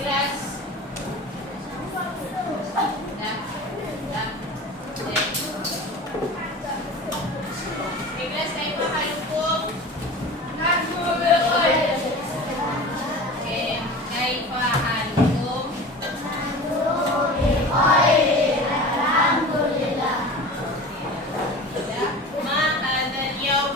kelas. Dah. Kelas saya faham hukum. Kaifa halukum? Ma hadzal yawm?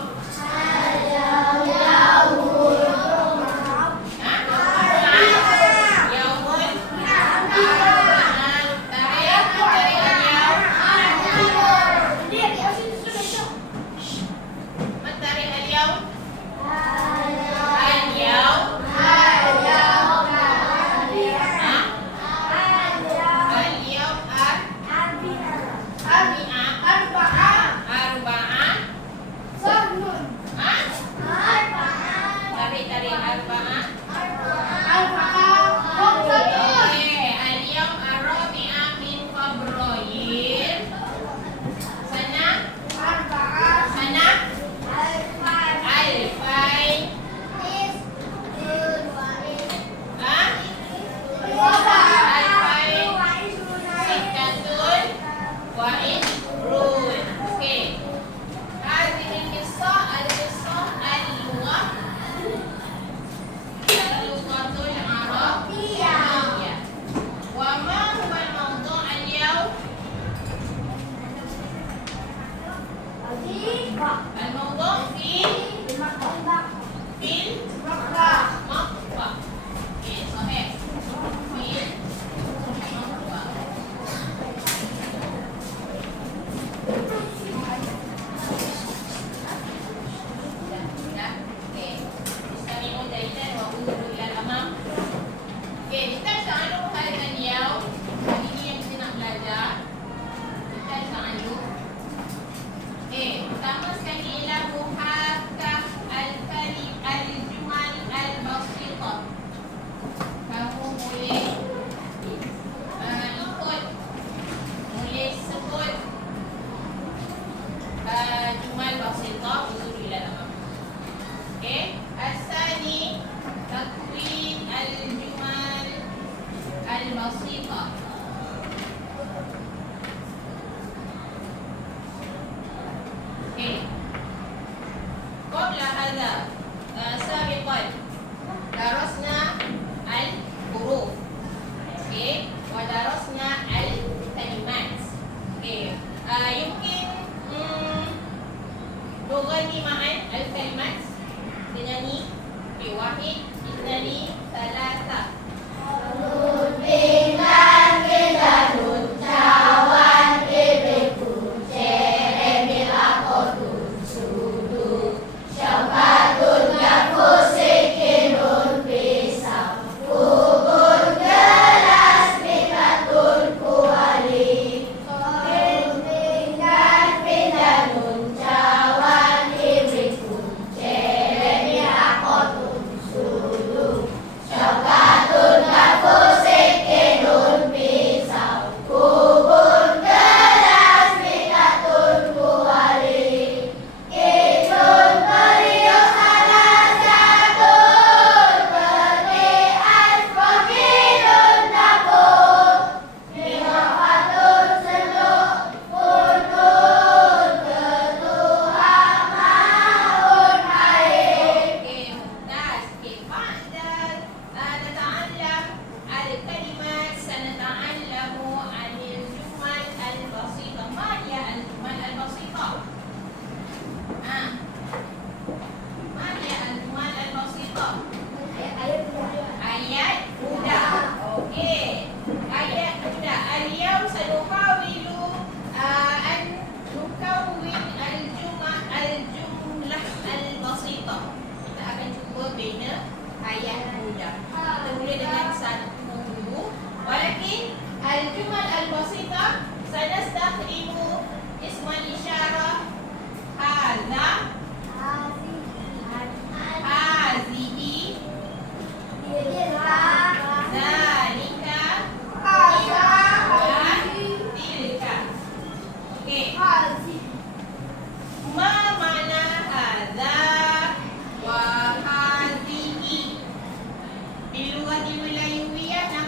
Di luar di wilayah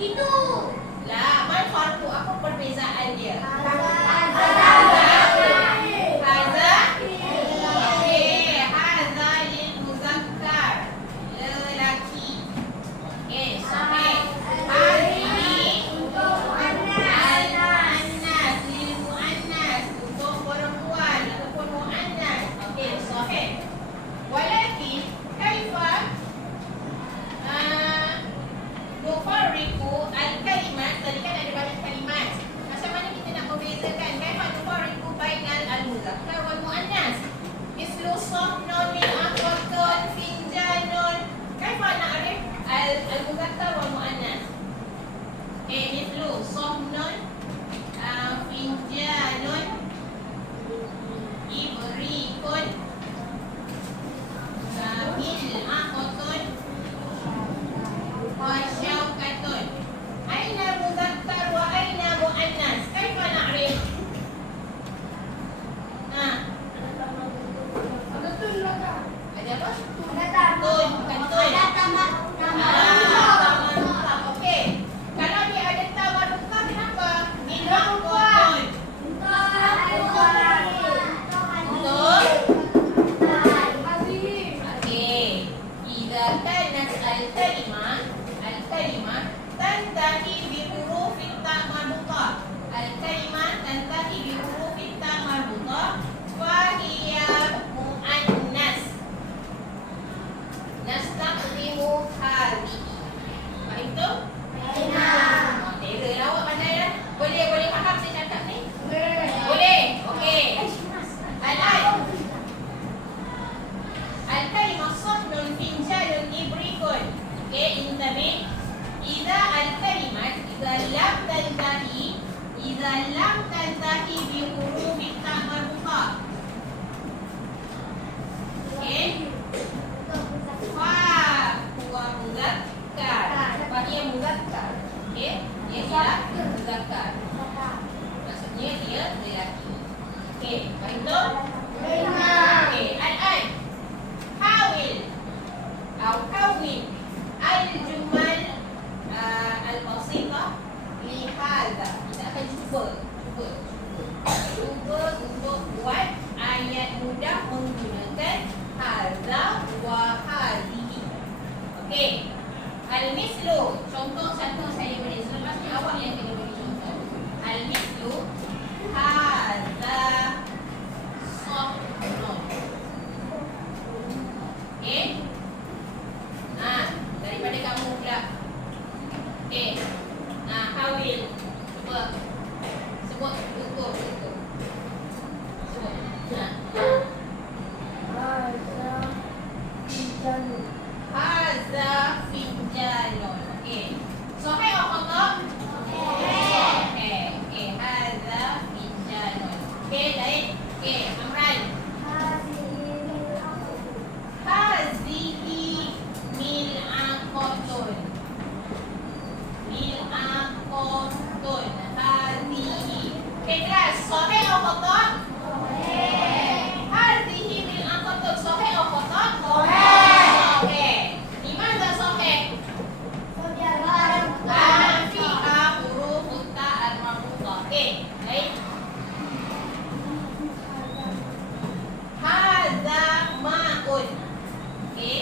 Itu. Lah, mal farqu, apa perbezaan dia? Hadza. Okey, hadza lil muzakkar, lelaki. Okey, sahih. Hadhihi Untuk al anak. muannas lil muannas, untuk perempuan ataupun muannas. Okey, sahih. Walakin kaifa nufarriqu al-kalimat, tadi kan ada banyak kalimat. Macam mana kita nak membezakan kaifa nufarriqu bainal al-muzakkar wal muannas? Mislu sahnun min aqatun finjanun. Kaifa na'rif al-muzakkar wal muannas? Okay, mislu sahnun finjanun ibrikun mil'aqatun وشوكة. أين مذكر وأين مؤنث؟ كيف نعرف؟ Ada apa? Tun, bukan tun. Tamarukah. Okey. Kalau dia ada tamarukah, kenapa? Mil'aqatun. Untuk okey. Idza kanat al-kalimah tantahi bi hurufit ta marbutah. Al-kalimah tantahi bi hurufit ta marbutah fa hiya muannas. Nastaqdimu hadhihi. Faham tu? Okey, awak pandai dah. Boleh faham saya cakap ni? Boleh. Okey. Al-kalimah sahnun finjanun ibrikun. Okey, intabih. Idza al-kalimat idza lam tantahi bi hurufit ta marbutah. Okey. Fa huwa muzakkar. Fa hiya muzakkar. Okey, dia ialah muzakkar. Maksudnya dia lelaki. Okey, faham tu? Okey, al-an hawil atau kawin al-jumal al-basitah li hadza. Kita akan cuba untuk buat ayat mudah menggunakan hadza wa hadhihi. Okey. Al-mislu, contoh satu saya beri. Selepas ni awak yang kena beri contoh. Al-mislu hadza sahnun. Okey. Daripada kamu pula. Okey. Hawil. Cuba. Sebut untuk. Sebut. Hadza finjanun. Okey. Sahih atau khata? Okey. Hadza finjanun. Okey, lain. Okey, Amran. Hazihi mil'aqatun. Mil'aqatun. Hazihi. Okey, kelas. Sahih atau khata? Hazihi mil'aqatun. Sahih atau khata? Okey. Di mana sahih? Fiha hurufut ta al-marbutah. Okey, lain. Hadza ma'un. Okey.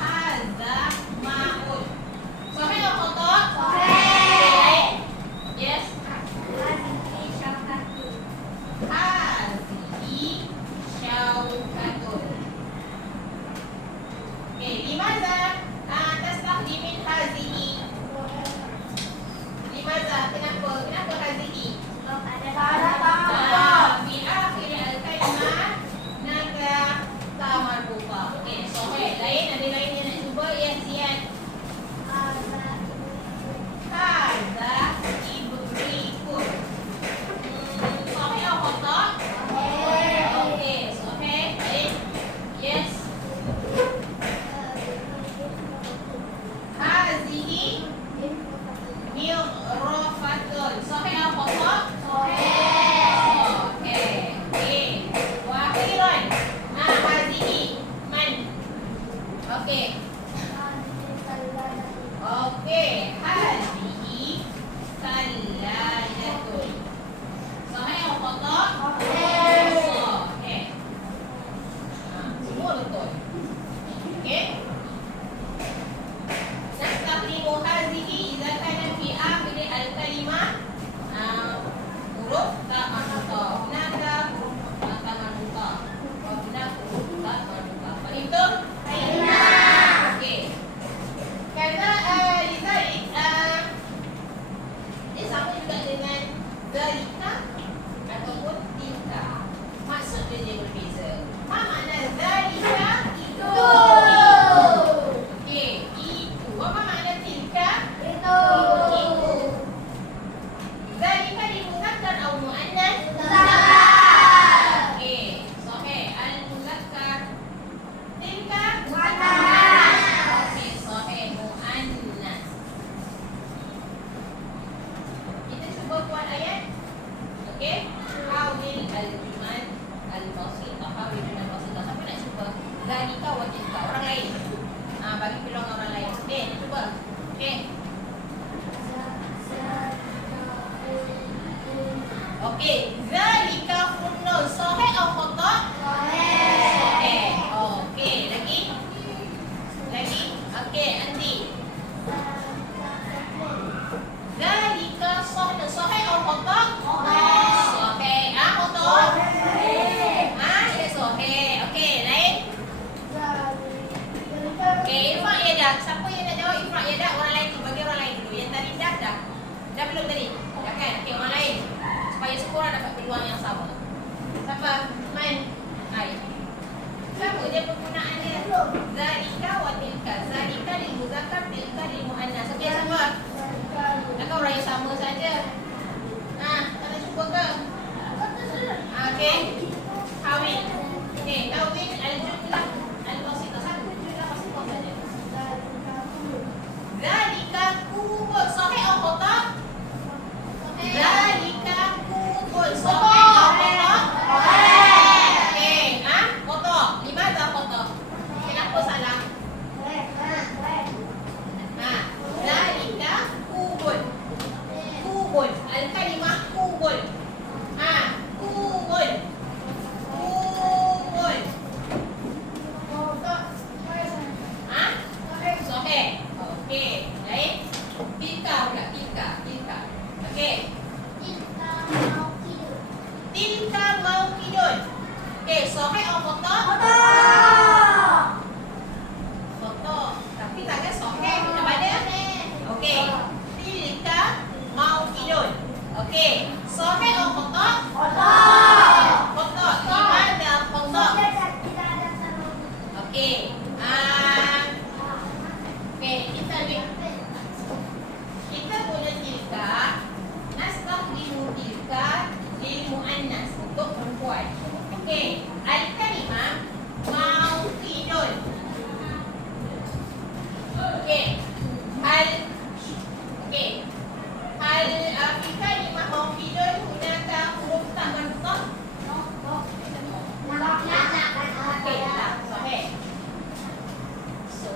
Hadza ma'un. Sahih atau khata? Lain. Yes. Hadhihi syaukatun. Okey, limaza tastaqdimin hadhihi? Limaza? Kenapa hadhihi? Fi akhir al-kalimah naga ta marbutah. Okey, sahih. Lain, ada lain yang nak cuba? Ya, Zian. Hadza ibrikun. Sahih atau khata? Okey, sahih. Lain. Yes. Hazihi mi'rafatun. Sahih atau khata? Okey. Wa akhiran. Hazihi man. Okey. Okey. Hazihi Okey. Hawil al-jumal al-basitah. Hawil al basitah. Siapa nak cuba? Zalika wa tilka. Orang lain. Bagi peluang orang lain. Okey, cuba. Okey. Okey, zalika khunnun. Sahih atau khata? Sahih. Okey, lagi? Lagi? Okey, Andi. Zalika sahih. Sahih atau khata? Sahih. Khata? Ya sahih. Okey, lain? Okey, Irfan ya dah. Siapa yang nak jawab Irfan ya dah? Orang lain tu, bagi orang lain dulu. Yang tadi dah? Dah belum tadi? Dah kan? Okey, orang lain. Supaya semua orang dapat peluang yang sama. Siapa? Man? Hai. Sama je penggunaan dia. Zalika wa tilka. Zalika lil muzakkar, tilka lil muannas. Okey, siapa? Takkan orang yang sama saja. Tak nak cuba ke? Okey. Hawil. Okey, hawil al-jumlah al-basitah. Satu jumlah basitah saja. Zalika kubur. Sahih atau khata? Zalika kubur. Sahih atau khata? Okey, khata. Limadha khata? Kenapa salah? Zalika kubur. Kubur. Al-kalimah kubur. Kubur. Kubur. Sahih. Okey, lain? Tilka pula. Tilka. Okey. Tilka mauqidun. Okey, sahih atau khata? Khata. Tapi takkan sahih nak pada? Okey. Tilka mauqidun. Okey. Sahih atau khata? Khata. Gimana khata? Okey. Okey, kita guna tilka. Nastakhdimu tilka lil muannas, untuk perempuan. Okey, al-kalimah mauqidun. Okey. Fi kalimah mauqidun hunaka huruf ta marbuthah. Okey, tak sahih. So,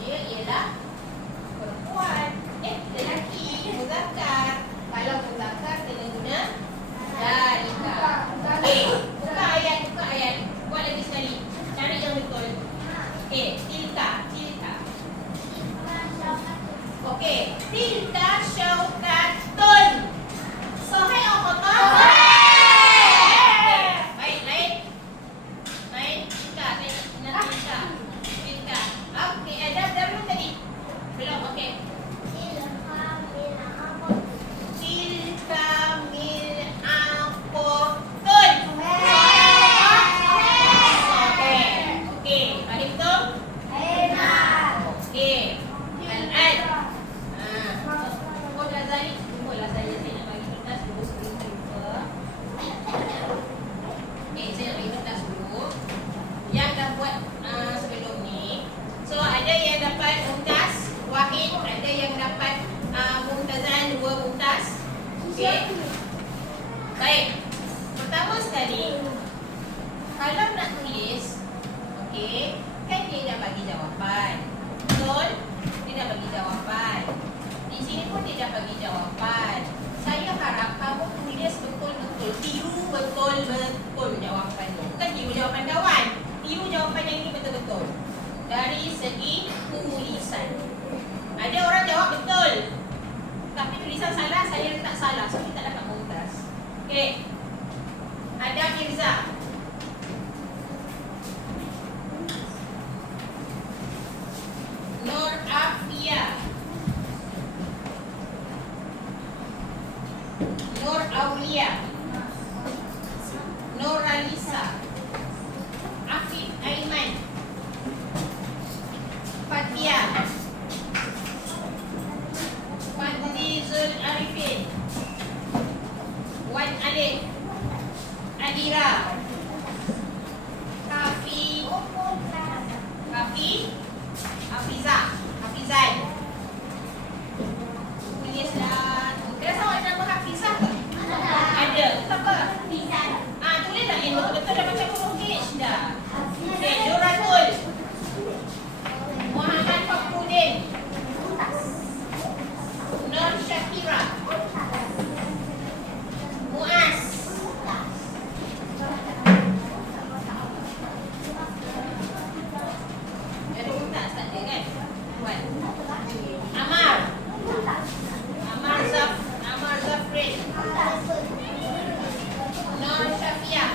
dia ialah perempuan. Lelaki, muzakkar. Kalau muzakkar kena guna zalika. Okey, buka ayat. Buat lagi sekali. Cari yang betul. Okey, tilka. Okey, tilka syaukatun. Sahih atau khata? Sahih. Baik, lain. Tilka. Tilka. Okey, dah belum tadi? Belum, okey. Tilka mil'aqatun. Sahih. Okey, faham betul? Okey. Al-an. Kau dah zalik. Tunggulah saya nak bagi kertas dulu sebelum jumpa. Okey, saya nak bagi kertas dulu. Yang dah buat sebelum ni. So, ada yang dapat mumtaz wahid, ada yang dapat mumtazan 2 mumtaz. Okey. Baik. Pertama sekali, kalau nak tulis, okey, kan dia dah bagi jawapan. Betul? Dia dah bagi jawapan. Di sini pun dia dah bagi jawapan. Saya harap kamu tulis betul-betul. Tiru betul-betul jawapan tu. Bukan tiru jawapan kawan. Tiru jawapan yang ini betul-betul. Dari segi tulisan. Ada orang jawab betul. Tapi tulisan salah, saya letak salah. So, kita tak dapat mumtaz. Okey. Ada Mirza. Nur Afia. Nur Aulia. Nur Alisa. Afif Aiman. Fatia. Fadli Zul Arifin. Wan Alif. Adira. Kafi. Hafizan. Tulislah. Kira sama nama Hafizah ke? Ada. dah macam huruf H dah. Okay, Nuratul. Muhammad Fakhrudin. Nur Syakira. Muaz. Ada tak start dia kan? Buat. Amar. Amar Zafrin. Nur Syafiah.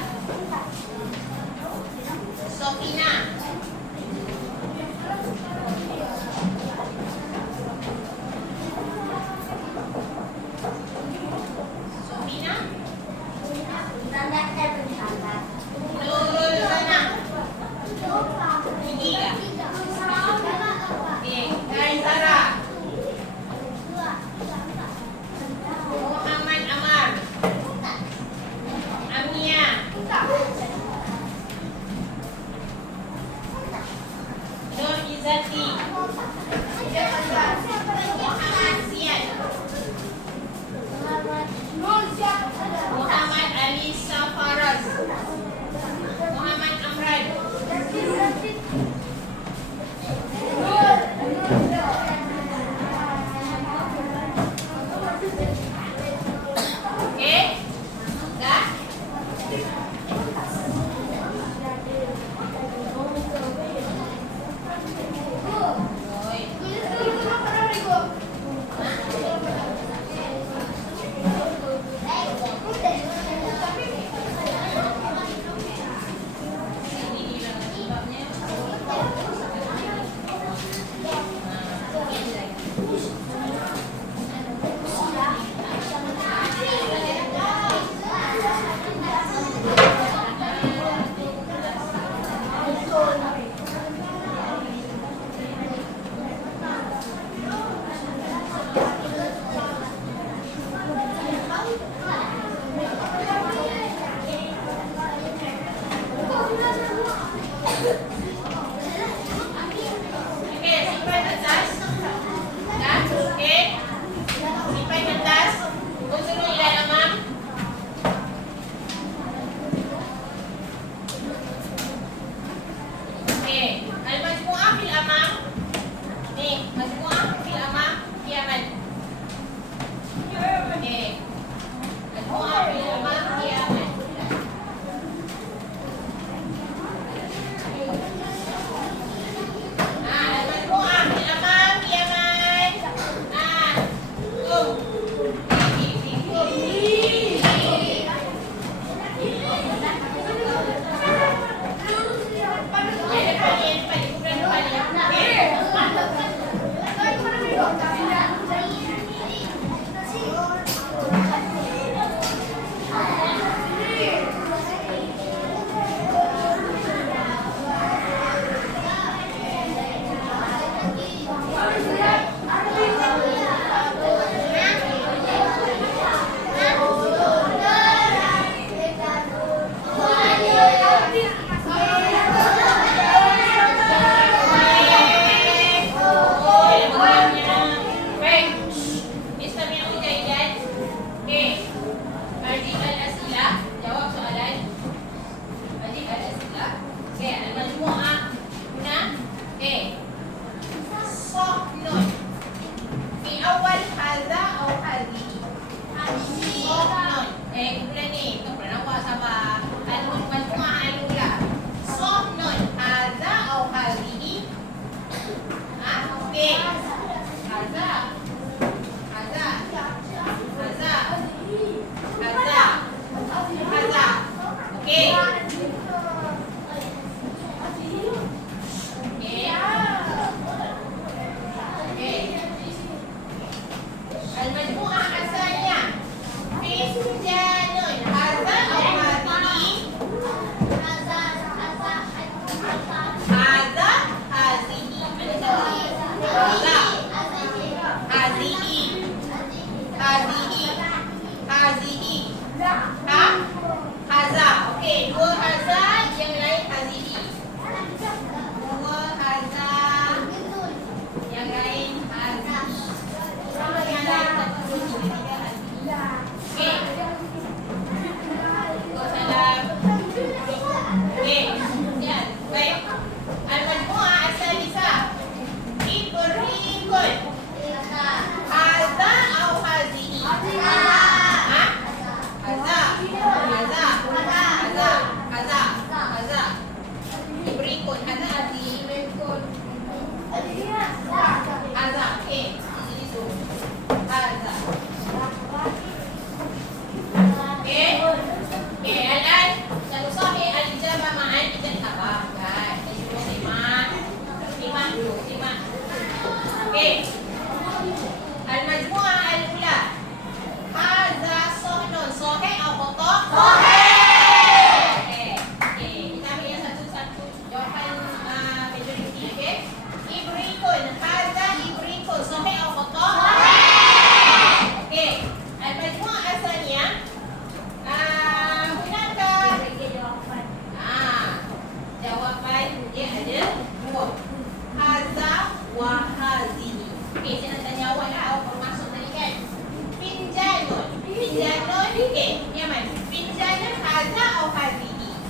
Okey, Yaman. Finjanan haza atau hazihi?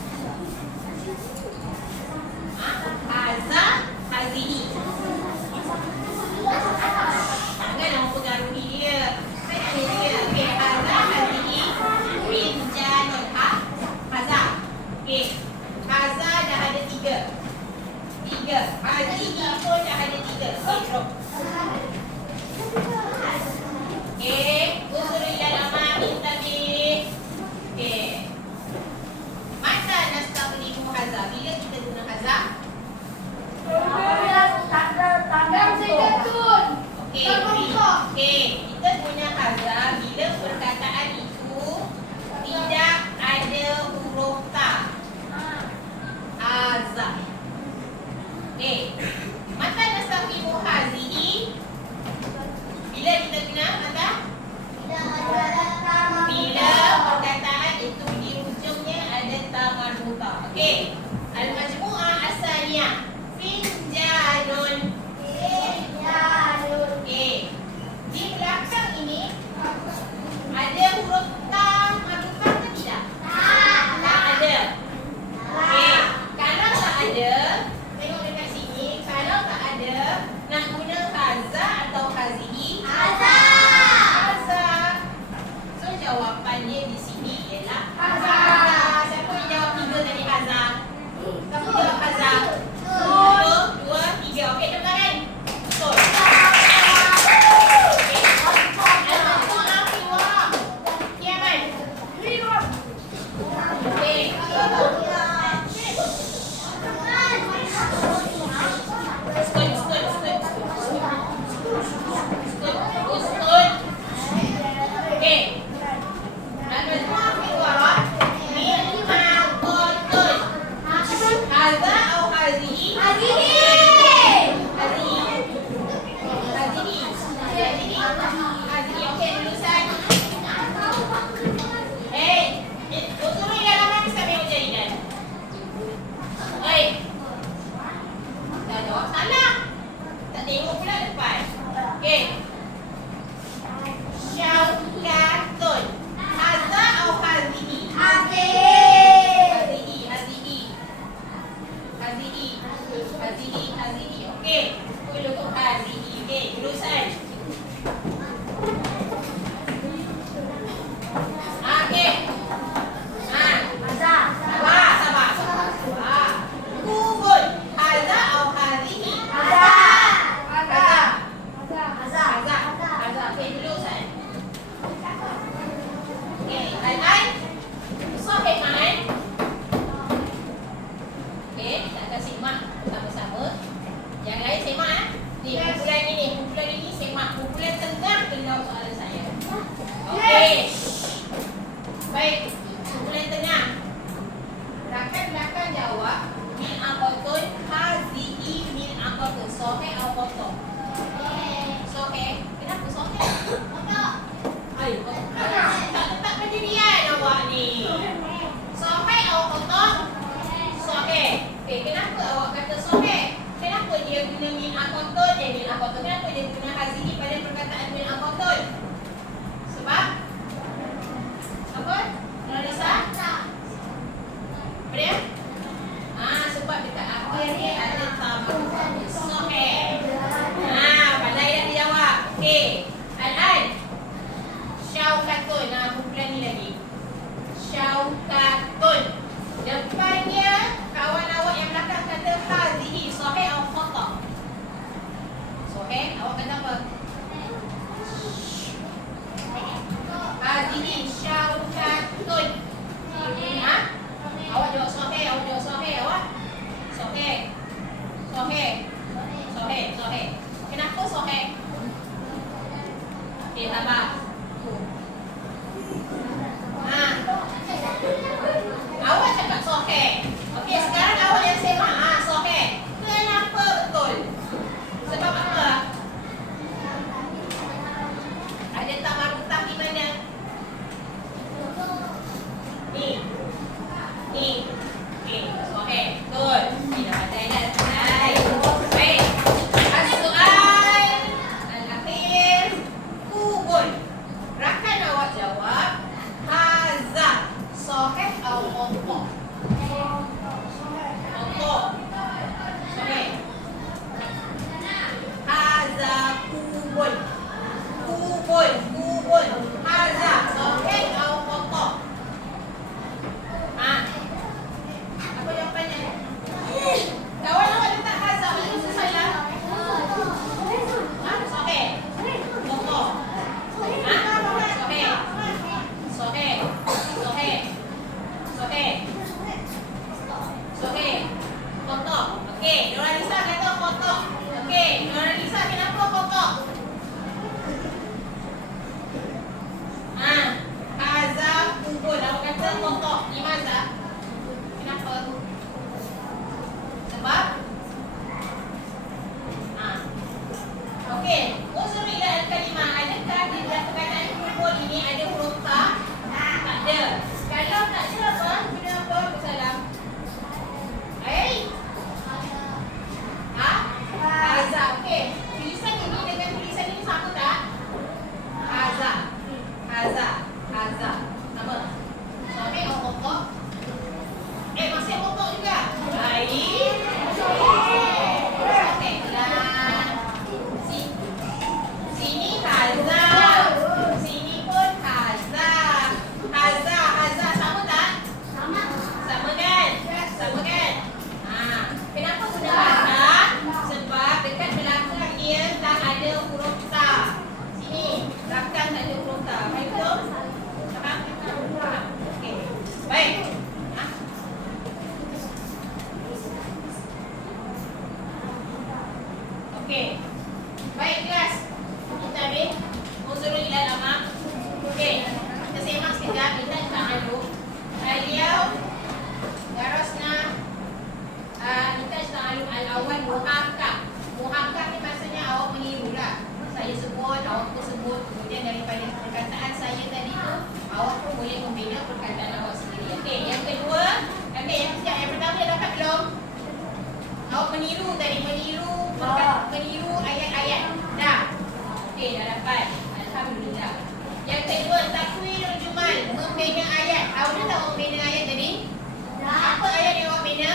Haza, hazihi. Jangan nak mempengaruhi dia. Saya tanya dia. Okey, haza, hazihi. Finjanun. Haza. Okey. Haza dah ada 3. Hazihi pun dah ada 3. Okey, drop. Okey, usul lama intabih. Okey. Mata nastaqlimu haza. Bila kita guna haza? Okey, kita guna haza bila perkataan itu tidak ada huruf ta. Haza. Okey. Mata nastaqlimu hazihi. Bila kita guna mata? Bila perkataan itu di ujungnya ada ta marbuta. Okey. Al-majmu'ah as-saniyah. Finjanun. Okey. Di belakang ini ada huruf ta marbuta ke tidak? Tak ada. Okey. Kalau tak ada, tengok dekat sini. Kalau tak ada, nak guna haza atau hazihi? Haza. So jawapannya di sini ialah haza. Siapa yang jawab 3 tadi haza? Siapa jawab haza? 1, 2, 3. Okey, tepuk tangan. Betul. Okey. Al-majmu'ah fi wara. Yaman. Okey. sini ada huruf ta? Tak ada. Kalau tak ada apa? Guna apa? Salam. Ha? Haza. Okey. Tulisan ini dengan tulisan ini sama tak? Haza. Haza. Haza. Sama. Sampai okok. Masih okok juga. Baik. Okey. Dan sini haza. Sini pun haza. Haza. Haza sama tak? Sama. Sama kan? Sama kan? Kenapa guna haza? Sebab dekat belakang dia tak ada huruf ta. Sini, belakang tak ada huruf ta. Baik betul? Faham? Faham? Okey. Baik. Okey. Baik kelas. Kita ambil Uzurul Hilal Amak. Okey. Kita semak sekejap. Kita tak malu. Beliau darasna kita ta'alum al-awwal muhakkak. Muhakkak ni maksudnya awak meniru lah. Saya sebut, awak pun sebut. Kemudian daripada perkataan saya tadi tu, awak pun boleh membina perkataan awak sendiri. Okey, yang kedua, yang pertama dah dapat belum? Awak meniru tadi, meniru ayat-ayat. Dah. Okey, dah dapat. Alhamdulillah. Yang kedua, takwinul jumal, membina ayat. Awak dah tahu membina ayat tadi? Apa ayat yang awak bina?